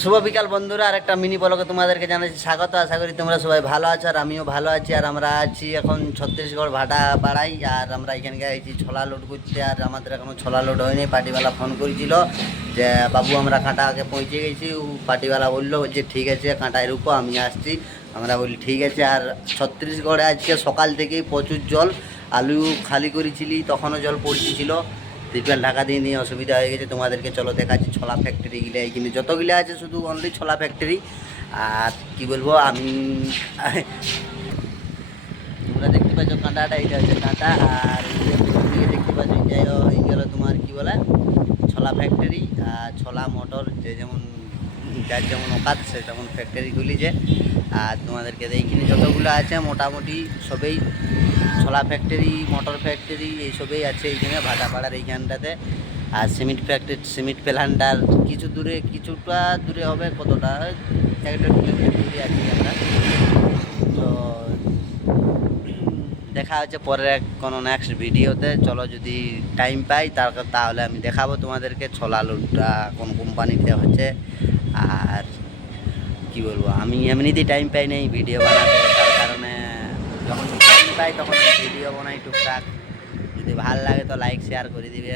শুভ বিকাল বন্ধুরা আর একটা মিনি ব্লগে তোমাদেরকে জানাচ্ছি স্বাগত। আশা করি তোমরা সবাই ভালো আছো আর আমিও ভালো আছি। আর আমরা আছি এখন ছত্তিশগড় ভাটা পাড়াই আর আমরা এখানকে আছি ছোলা লোড করতে আর আমাদের এখনও ছোলা লোড হয়নি। পার্টিওয়ালা ফোন করেছিল যে, বাবু, আমরা কাঁটাকে পৌঁছে গেছি। পার্টিওয়ালা বলল যে, ঠিক আছে, কাঁটায় রুকো, আমি আসছি। আমরা বলি, ঠিক আছে। আর ছত্তিশগড়ে আজকে সকাল থেকেই প্রচুর জল, আলু খালি করেছিলি, তখনও জল পড়ছিল। ত্রিপাল ঢাকা দিয়ে নিয়ে অসুবিধা হয়ে গেছে, তোমাদেরকে চলো দেখাচ্ছি ছোলা ফ্যাক্টরি গিলে। এইখানে যতগুলো আছে শুধু অনলি ছোলা ফ্যাক্টরি আর কি বলব, আমি তোমরা দেখতে পাচ্ছ কাঁটাটা এইটা হচ্ছে কাঁটা। আর দিকে দেখতে পাচ্ছ, এই হয়ে গেলো তোমার কি বলে? ছোলা ফ্যাক্টরি আর ছোলা মটর যে যেমন যার যেমন ওকাত, সে তেমন ফ্যাক্টরি খুলিছে আর তোমাদেরকে এইখানে যতগুলো আছে, মোটামুটি সবেই ছোলা ফ্যাক্টরি মোটর ফ্যাক্টরি এইসবেই আছে এইখানে, ভাটাপাড়ার এইখানটাতে। আর সিমেন্ট ফ্যাক্টরি সিমেন্ট প্ল্যান্টার কিছু দূরে, কিছুটা দূরে হবে, কতটা এক দেড় কিলোমিটার দূরে আছি আমরা। তো, দেখা হচ্ছে পরের এক, কোনো নেক্সট ভিডিওতে চলো যদি টাইম পাই, তার তাহলে আমি দেখাবো তোমাদেরকে ছোলা লুটটা, কোন কোম্পানিতে হচ্ছে। আর কি বলব, আমি এমনিতেই টাইম পাই নাই ভিডিও বানাতে, তার কারণে যখন টাইম পাই তখন ভিডিও বানাই টুকটাক। যদি ভালো লাগে তো লাইক শেয়ার করে দিবে।